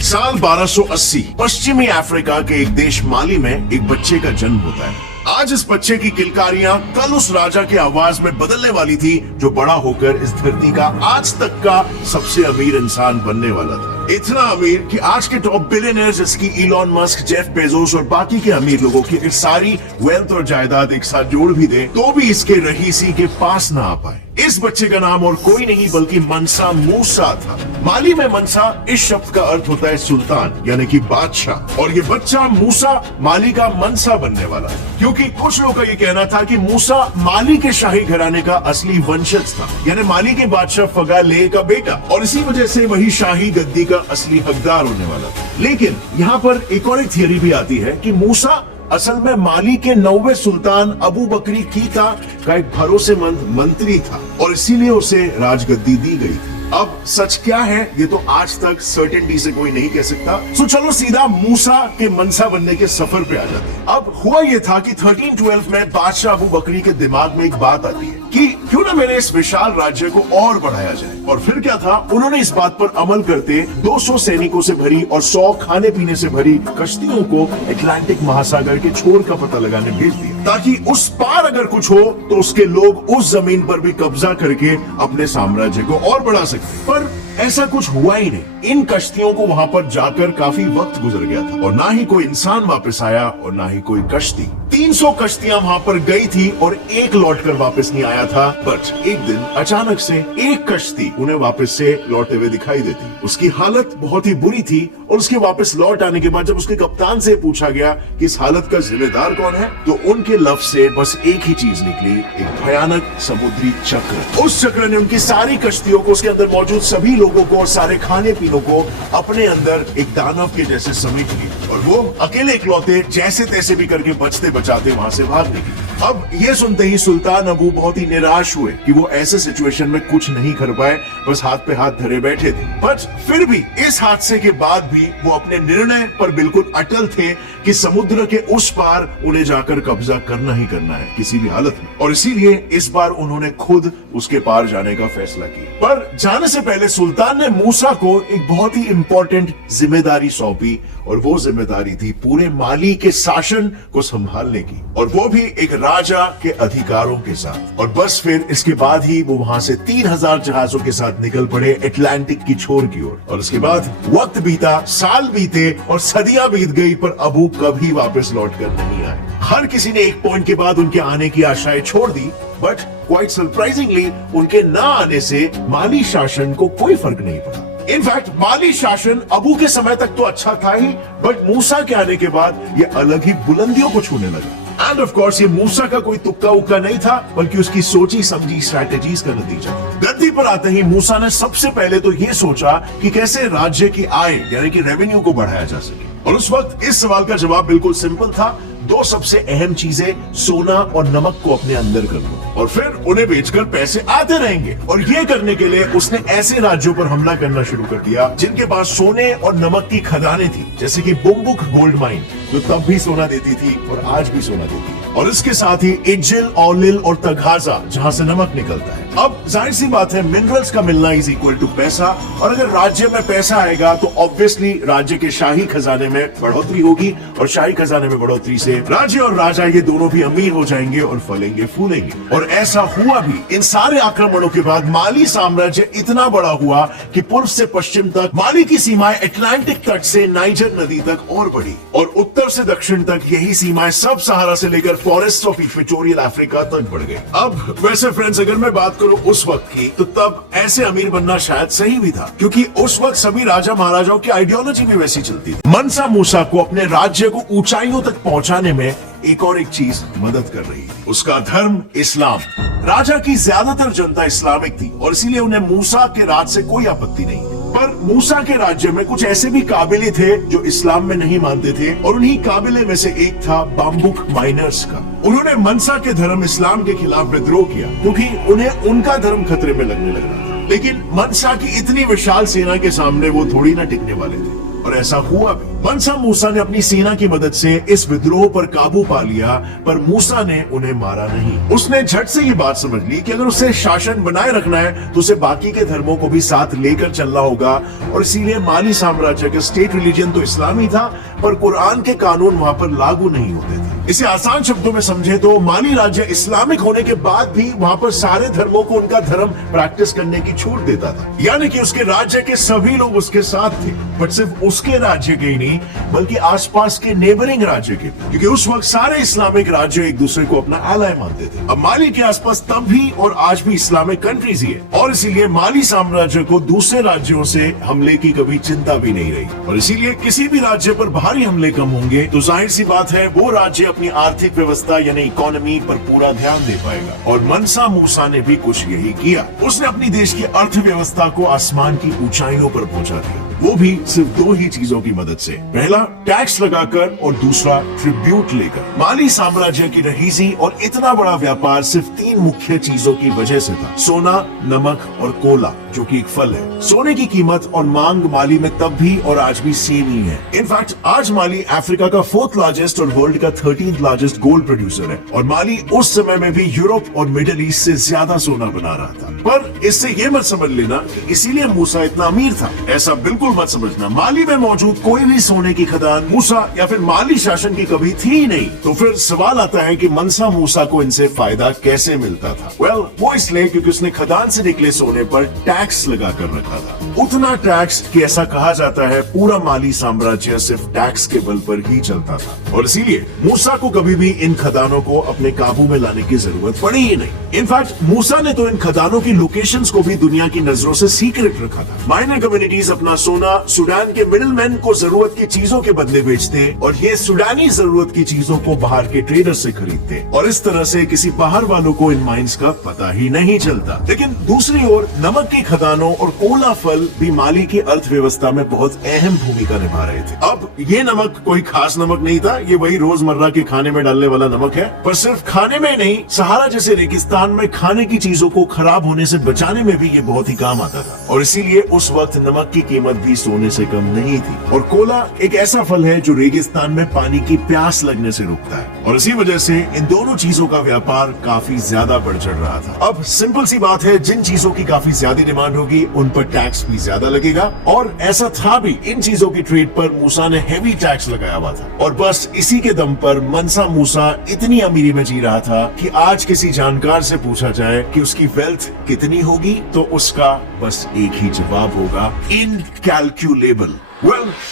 साल 1280 पश्चिमी अफ्रीका के एक देश माली में एक बच्चे का जन्म होता है। आज इस बच्चे की किलकारियां कल उस राजा की आवाज में बदलने वाली थी जो बड़ा होकर इस धरती का आज तक का सबसे अमीर इंसान बनने वाला था। इतना अमीर कि आज के टॉप बिलियनर जैसे कि इलॉन मस्क, जेफ बेजोस और बाकी के अमीर लोगों की अगर सारी वेल्थ और जायदाद एक साथ जोड़ भी दे तो भी इसके रईसी के पास ना आ पाए। इस बच्चे का नाम और कोई नहीं बल्कि मनसा मूसा था। माली में मनसा इस शब्द का अर्थ होता है सुल्तान यानी कि बादशाह, और ये बच्चा मूसा माली का मनसा बनने वाला था, क्योंकि कुछ लोगों का ये कहना था कि मूसा माली के शाही घराने का असली वंशज था, यानी माली के बादशाह फगाले का बेटा, और इसी वजह से वही शाही गद्दी का असली हकदार होने वाला था। लेकिन यहाँ पर एक और एक थियरी भी आती है कि मूसा असल में माली के 9वें सुल्तान अबू बकरी कीता का एक भरोसेमंद मंत्री था और इसीलिए उसे राजगद्दी दी गई थी। अब सच क्या है ये तो आज तक सर्टेनिटी से कोई नहीं कह सकता। तो चलो सीधा मूसा के मनसा बनने के सफर पे आ जाते हैं। अब हुआ ये था कि 1312 में बादशाह अबू बकरी के दिमाग में एक बात आती है कि क्यों ना मेरे इस विशाल राज्य को और बढ़ाया जाए। और फिर क्या था, उन्होंने इस बात पर अमल करते 200 सैनिकों से भरी और 100 खाने पीने से भरी कश्तियों को अटलांटिक महासागर के छोर का पता लगाने भेज दिया, ताकि उस पार अगर कुछ हो तो उसके लोग उस जमीन पर भी कब्जा करके अपने साम्राज्य को और बढ़ा सकते। पर ऐसा कुछ हुआ ही नहीं। इन कश्तियों को वहां पर जाकर काफी वक्त गुजर गया था और ना ही कोई इंसान वापस आया और ना ही कोई कश्ती। 300 कश्तियां वहां पर गई थी और एक लौटकर वापस नहीं आया था। बट एक दिन अचानक से एक कश्ती उन्हें वापस से लौटते हुए दिखाई देती। उसकी हालत बहुत ही बुरी थी और उसके वापस लौट आने के बाद जब उसके कप्तान से पूछा गया कि इस हालत का जिम्मेदार कौन है, तो उनके लफ्ज से बस एक ही चीज निकली, एक भयानक समुद्री चक्र। उस चक्र ने उनकी सारी कश्तियों को, उसके अंदर मौजूद सभी लोगों को और सारे खाने पीनों को अपने अंदर एक दानव के जैसे समेट लिया और वो अकेले इकलौते जैसे तैसे भी करके बचते बचाते वहां से भाग निकले। अब ये सुनते ही सुल्तान अबू बहुत ही निराश हुए कि वो ऐसे सिचुएशन में कुछ नहीं कर पाए, बस हाथ पे हाथ धरे बैठे थे। बट फिर भी इस हादसे के बाद भी वो अपने निर्णय पर बिल्कुल अटल थे कि समुद्र के उस पार उन्हें जाकर कब्जा करना ही करना है किसी भी हालत में, और इसीलिए इस बार उन्होंने खुद उसके पार जाने का फैसला किया। पर जाने से पहले सुल्तान ने मूसा को एक बहुत ही इंपॉर्टेंट जिम्मेदारी सौंपी और वो जिम्मेदारी थी पूरे माली के शासन को संभालने की, और वो भी एक राजा के अधिकारों के साथ। और बस फिर इसके बाद ही वो वहां से 3000 जहाजों के साथ निकल पड़े अटलांटिक की छोर की ओर। और उसके बाद वक्त बीता, साल बीते और सदियां बीत गई, पर अबू कभी वापस लौट कर नहीं आए। हर किसी ने एक पॉइंट के बाद उनके आने की आशाएं छोड़ दी, बट क्वाइट सरप्राइजिंगली उनके ना आने से माली शासन को कोई फर्क नहीं पड़ा। इनफैक्ट माली शासन अबू के समय तक तो अच्छा था ही, बट मूसा के आने के बाद ये अलग ही बुलंदियों को छूने लगा। एंड ऑफ कोर्स ये मूसा का कोई तुक्का उक्का नहीं था, बल्कि उसकी सोची समझी स्ट्रैटेजीज का नतीजा था। गद्दी पर आते ही मूसा ने सबसे पहले तो ये सोचा कि कैसे राज्य की आय यानी कि रेवेन्यू को बढ़ाया जा सके, और उस वक्त इस सवाल का जवाब बिल्कुल सिंपल था, दो सबसे अहम चीजें सोना और नमक को अपने अंदर कर लो और फिर उन्हें बेचकर पैसे आते रहेंगे। और ये करने के लिए उसने ऐसे राज्यों पर हमला करना शुरू कर दिया जिनके पास सोने और नमक की खदानें थी, जैसे कि बुम्बुक गोल्ड माइन जो तब भी सोना देती थी और आज भी सोना देती है, और इसके साथ ही इज्जिल, औलिल और तघाजा जहां से नमक निकलता है। अब जाहिर सी बात है मिनरल्स का मिलना इज इक्वल टू पैसा, और अगर राज्य में पैसा आएगा तो ऑब्वियसली राज्य के शाही खजाने में बढ़ोतरी होगी, और शाही खजाने में बढ़ोतरी से राज्य और राजा ये दोनों भी अमीर हो जाएंगे और फलेंगे फूलेंगे। और ऐसा हुआ भी। इन सारे आक्रमणों के बाद माली साम्राज्य इतना बड़ा हुआ कि पूर्व से पश्चिम तक माली की सीमाएं अटलांटिक तट से नाइजर नदी तक और बढ़ी, और उत्तर से दक्षिण तक यही सीमाएं सब सहारा से लेकर फॉरेस्ट ऑफ इक्वेटोरियल अफ्रीका तक बढ़ गई। अब वैसे फ्रेंड्स अगर मैं बात करूं उस वक्त की, तो तब ऐसे अमीर बनना शायद सही भी था, क्योंकि उस वक्त सभी राजा महाराजाओं की आइडियोलॉजी भी वैसी चलती थी। मनसा मूसा को अपने राज्य को ऊंचाइयों तक पहुंचाने में एक और एक चीज मदद कर रही थी, उसका धर्म इस्लाम। राजा की ज्यादातर जनता इस्लामिक थी और इसीलिए उन्हें मूसा के राज से कोई आपत्ति नहीं थी। पर मूसा के राज्य में कुछ ऐसे भी काबिले थे जो इस्लाम में नहीं मानते थे, और उन्हीं काबिले में से एक था बाम्बुक माइनर्स का। उन्होंने मनसा के धर्म इस्लाम के खिलाफ विद्रोह किया क्योंकि उन्हें उनका धर्म खतरे में लगने लग रहा था। लेकिन मनसा की इतनी विशाल सेना के सामने वो थोड़ी ना टिकने वाले थे। और ऐसा हुआ भी। मनसा मूसा ने अपनी सेना की मदद से इस विद्रोह पर काबू पा लिया, पर मूसा ने उन्हें मारा नहीं। उसने झट से ये बात समझ ली कि अगर उसे शासन बनाए रखना है तो उसे बाकी के धर्मों को भी साथ लेकर चलना होगा, और इसीलिए माली साम्राज्य का स्टेट रिलीजन तो इस्लामी था, पर कुरान के कानून वहां पर लागू नहीं होते थे। इसे आसान शब्दों में समझे तो माली राज्य इस्लामिक होने के बाद भी वहां पर सारे धर्मों को उनका धर्म प्रैक्टिस करने की छूट देता था, यानी कि उसके राज्य के सभी लोग उसके साथ थे। बट सिर्फ उसके राज्य के ही नहीं, बल्कि आसपास के नेबरिंग राज्य के, क्योंकि उस वक्त सारे इस्लामिक राज्य एक दूसरे को अपना एलाय मानते थे। अब माली के आसपास तब भी और आज भी इस्लामिक कंट्रीज ही है, और इसीलिए माली साम्राज्य को दूसरे राज्यों से हमले की कभी चिंता भी नहीं रही, और इसीलिए किसी भी राज्य पर भारी हमले कम होंगे तो जाहिर सी बात है वो राज्य अपनी आर्थिक व्यवस्था यानी इकोनॉमी पर पूरा ध्यान दे पाएगा। और मनसा मूसा ने भी कुछ यही किया। उसने अपनी देश की अर्थव्यवस्था को आसमान की ऊंचाइयों पर पहुंचा दिया, वो भी सिर्फ दो ही चीजों की मदद से। पहला टैक्स लगाकर और दूसरा ट्रिब्यूट लेकर। माली साम्राज्य की रहीसी और इतना बड़ा व्यापार सिर्फ तीन मुख्य चीजों की वजह से था: सोना, नमक और कोला, जो कि एक फल है। सोने की कीमत और मांग माली में तब भी और आज भी सेम ही है। इनफैक्ट आज माली अफ्रीका का 4th लार्जेस्ट और वर्ल्ड का 13th लार्जेस्ट गोल्ड प्रोड्यूसर है, और माली उस समय में भी यूरोप और मिडिल ईस्ट से ज्यादा सोना बना रहा था। पर इससे ये मत समझ लेना कि इसीलिए मूसा इतना अमीर था, ऐसा बिल्कुल मत समझना। माली में मौजूद कोई भी सोने की खदान मूसा या फिर माली शासन की कभी थी ही नहीं। तो फिर सवाल आता है कि मनसा मूसा को इनसे फायदा कैसे मिलता था? वो इसलिए क्योंकि उसने खदान से निकले सोने पर टैक्स लगा कर रखा था। उतना टैक्स कि ऐसा कहा जाता है पूरा माली साम्राज्य सिर्फ टैक्स के बल पर ही चलता था, और इसीलिए मूसा को कभी भी इन खदानों को अपने काबू में लाने की जरूरत पड़ी ही नहीं। इनफैक्ट मूसा ने तो इन खदानों की लोकेशंस को भी दुनिया की नजरों से सीक्रेट रखा था। माइनर कम्युनिटीज अपना सोना सूडान के मिडिलमैन को जरूरत की चीजों के बदले बेचते, और ये सूडानी जरूरत की चीजों को बाहर के ट्रेडर से खरीदते, और इस तरह से किसी बाहर वालों को इन माइंस का पता ही नहीं चलता। लेकिन दूसरी ओर नमक की खदानों और कोला फल भी माली की अर्थव्यवस्था में बहुत अहम भूमिका निभा रहे थे। अब ये नमक कोई खास नमक नहीं था, ये वही रोजमर्रा के खाने में डालने वाला नमक है, पर सिर्फ खाने में नहीं, सहारा जैसे रेगिस्तान में खाने की चीजों को खराब होने से बचाने में भी ये बहुत ही काम आता था, और इसीलिए उस वक्त नमक की कीमत भी सोने से कम नहीं थी। और कोला एक ऐसा फल है जो रेगिस्तान में पानी की प्यास लगने से रुकता है, और इसी वजह से इन दोनों चीजों का व्यापार काफी ज्यादा बढ़ चढ़ रहा था। अब सिंपल सी बात है, जिन चीजों की काफी ज्यादा डिमांड होगी उन पर टैक्स भी ज्यादा लगेगा, और ऐसा था भी। इन चीजों की ट्रेड पर मूसा ने हेवी टैक्स लगाया हुआ था, और बस इसी के दम पर मनसा मूसा इतनी अमीरी में जी रहा था कि आज किसी जानकार से पूछा जाए कि उसकी वेल्थ कितनी होगी तो उसका बस एक ही जवाब होगा: इनकैलकुलेबल।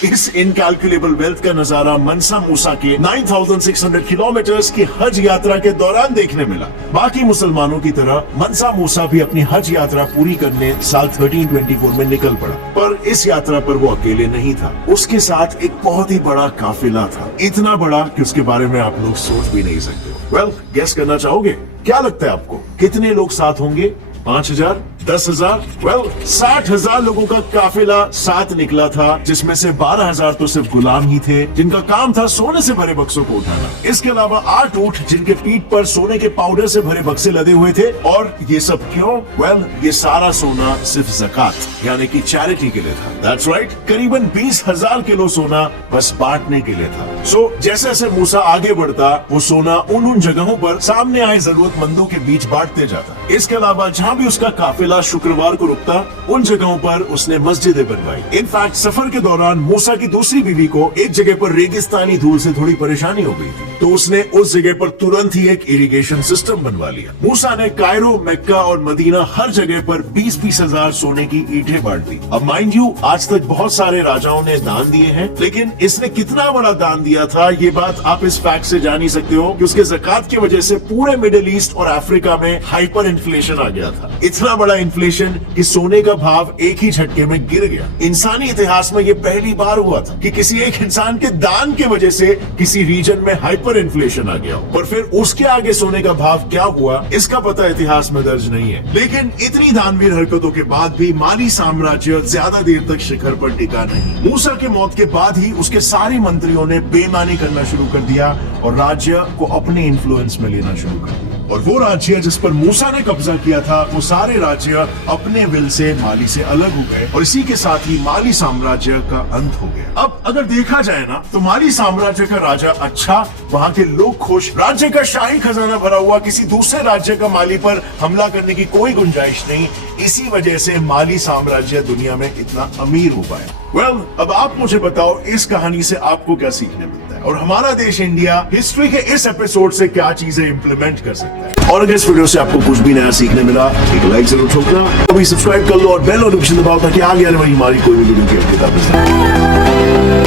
इस इनकैलकुलेबल वेल्थ का नजारा मनसा मूसा के 9600 किलोमीटर्स की हज यात्रा के दौरान देखने मिला। बाकी मुसलमानों की तरह मनसा मूसा भी अपनी हज यात्रा पूरी करने साल 1324 में निकल पड़ा, पर इस यात्रा पर वो अकेले नहीं था, उसके साथ एक बहुत ही बड़ा काफिला था, इतना बड़ा कि उसके बारे में आप लोग सोच भी नहीं सकते। गेस करना चाहोगे? क्या लगता है आपको कितने लोग साथ होंगे? 5000, 10,000? 60,000 लोगों का काफिला साथ निकला था, जिसमें से 12,000 तो सिर्फ गुलाम ही थे, जिनका काम था सोने से भरे बक्सों को उठाना। इसके अलावा 8 ऊंट जिनके पीठ पर सोने के पाउडर से भरे बक्से लदे हुए थे। और ये सब क्यों? ये सारा सोना सिर्फ ज़कात यानी कि चैरिटी के लिए था। दैट्स राइट, करीबन 20,000 किलो सोना बस बांटने के लिए था। जैसे जैसे मूसा आगे बढ़ता, वो सोना उन जगहों पर सामने आए जरूरतमंदों के बीच बांटते जाता। इसके अलावा जहाँ भी उसका काफिला शुक्रवार को रुकता, उन जगहों पर उसने मस्जिदें बनवाई। इनफैक्ट सफर के दौरान मूसा की दूसरी बीवी को एक जगह पर रेगिस्तानी धूल से थोड़ी परेशानी हो गई थी, तो उसने उस जगह पर तुरंत ही एक इरिगेशन सिस्टम बनवा लिया। मूसा ने कायरो, मक्का और मदीना हर जगह पर 20-20 हजार सोने की ईंटें बांट दी। अब माइंड यू, आज तक बहुत सारे राजाओं ने दान दिए हैं, लेकिन इसने कितना बड़ा दान दिया था ये बात आप इस फैक्ट से जान ही सकते हो कि उसके ज़कात की वजह से पूरे मिडिल ईस्ट और अफ्रीका में हाइपर इन्फ्लेशन आ गया था। इतना बड़ा इन्फ्लेशन कि सोने का भाव एक ही झटके में गिर गया। इंसानी इतिहास में ये पहली बार हुआ था कि किसी एक इंसान के दान की वजह से किसी रीजन में हाइपर इन्फ्लेशन आ गया। पर फिर उसके आगे सोने का भाव क्या हुआ इसका पता इतिहास में दर्ज नहीं है। लेकिन इतनी दानवीर हरकतों के बाद भी माली साम्राज्य ज्यादा देर तक शिखर पर टिका नहीं। मूसा के मौत के बाद ही उसके सारे मंत्रियों ने बेईमानी करना शुरू कर दिया और राज्य को अपने इन्फ्लुएंस में लेना शुरू कर दिया। और वो राज्य जिस पर मूसा ने कब्जा किया था, वो सारे राज्य अपने अपने विल से माली से अलग हो गए और इसी के साथ ही माली साम्राज्य का अंत हो गया। अब अगर देखा जाए ना तो माली साम्राज्य का राजा अच्छा, वहाँ के लोग खुश, राज्य का शाही खजाना भरा हुआ, किसी दूसरे राज्य का माली पर हमला करने की कोई गुंजाइश नहीं। इसी वजह से माली साम्राज्य दुनिया में इतना अमीर हो पाया। वेल, अब आप मुझे बताओ इस कहानी से आपको क्या सीखने मिलता है और हमारा देश इंडिया हिस्ट्री के इस एपिसोड से क्या चीजें इंप्लीमेंट कर सकता है। और अगर इस वीडियो से आपको कुछ भी नया सीखने मिला, एक लाइक जरूर ठोकना, अभी सब्सक्राइब कर लो और बेल नोटिफिकेशन दबाओ ताकि आगे आने वाली हमारी कोई भी वीडियो की अपडेट आप मिस ना करें।